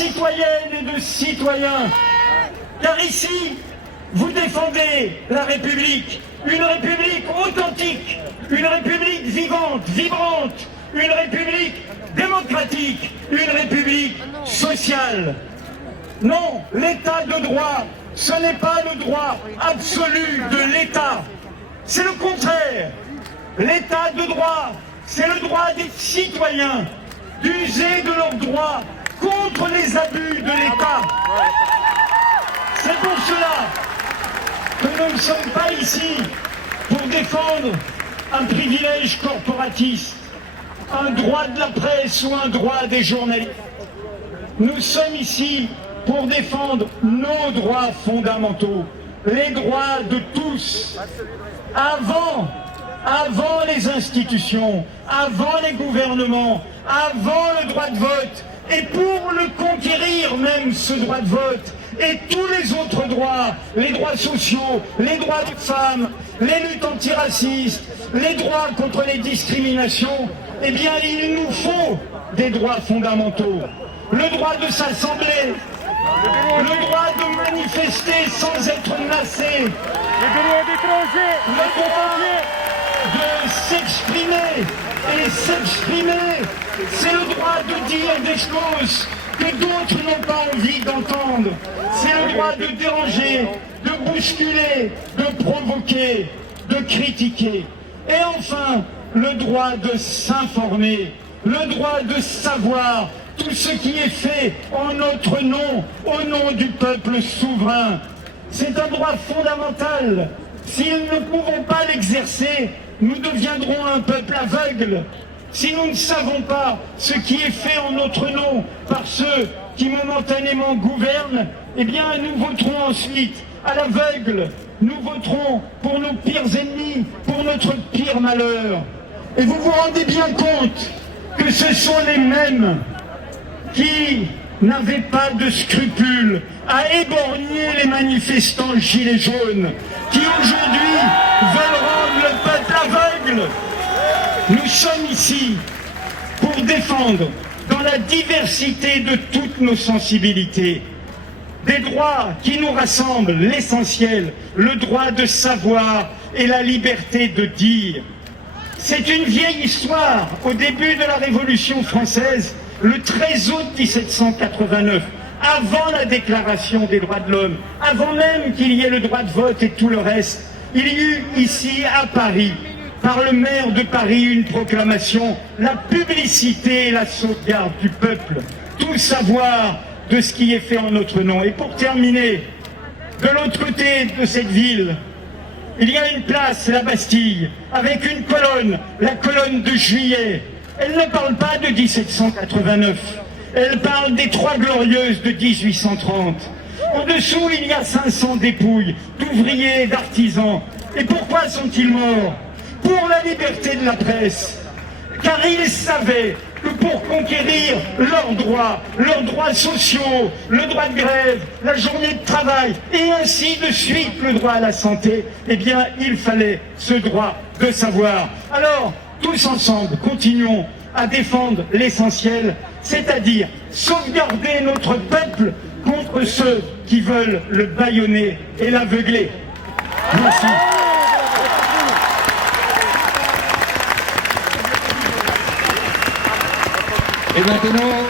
citoyennes et de citoyens. Car ici, vous défendez la République, une République authentique, une République vivante, vibrante, une République démocratique, une République sociale. Non, l'état de droit, ce n'est pas le droit absolu de l'État. C'est le contraire. L'état de droit, c'est le droit des citoyens d'user de leurs droits contre les abus de l'État. C'est pour cela que nous ne sommes pas ici pour défendre un privilège corporatiste, un droit de la presse ou un droit des journalistes. Nous sommes ici pour défendre nos droits fondamentaux, les droits de tous, avant les institutions, avant les gouvernements, avant le droit de vote, et pour le conquérir même, ce droit de vote, et tous les autres droits, les droits sociaux, les droits des femmes, les luttes antiracistes, les droits contre les discriminations, eh bien il nous faut des droits fondamentaux. Le droit de s'assembler, le droit de manifester sans être menacé, le droit de s'exprimer, et s'exprimer, c'est le droit de dire des choses que d'autres n'ont pas envie d'entendre. C'est le droit de déranger, de bousculer, de provoquer, de critiquer. Et enfin, le droit de s'informer, le droit de savoir tout ce qui est fait en notre nom, au nom du peuple souverain. C'est un droit fondamental. Si nous ne pouvons pas l'exercer, nous deviendrons un peuple aveugle. Si nous ne savons pas ce qui est fait en notre nom par ceux qui momentanément gouvernent, eh bien nous voterons ensuite à l'aveugle. Nous voterons pour nos pires ennemis, pour notre pire malheur. Et vous vous rendez bien compte que ce sont les mêmes qui n'avaient pas de scrupules à éborgner les manifestants gilets jaunes, qui aujourd'hui veulent rendre le peuple aveugle. Nous sommes ici pour défendre, dans la diversité de toutes nos sensibilités, des droits qui nous rassemblent, l'essentiel, le droit de savoir et la liberté de dire. C'est une vieille histoire. Au début de la Révolution française, le 13 août 1789, avant la Déclaration des droits de l'homme, avant même qu'il y ait le droit de vote et tout le reste, il y eut ici à Paris, par le maire de Paris, une proclamation, la publicité et la sauvegarde du peuple, tout savoir de ce qui est fait en notre nom. Et pour terminer, de l'autre côté de cette ville, il y a une place, la Bastille, avec une colonne, la colonne de Juillet. Elle ne parle pas de 1789, elle parle des Trois Glorieuses de 1830. En dessous, il y a 500 dépouilles d'ouvriers et d'artisans. Et pourquoi sont-ils morts? Pour la liberté de la presse. Car ils savaient que pour conquérir leurs droits sociaux, le droit de grève, la journée de travail, et ainsi de suite, le droit à la santé, eh bien, il fallait ce droit de savoir. Alors, tous ensemble, continuons à défendre l'essentiel, c'est-à-dire sauvegarder notre peuple contre ceux qui veulent le bâillonner et l'aveugler. Merci. Et maintenant,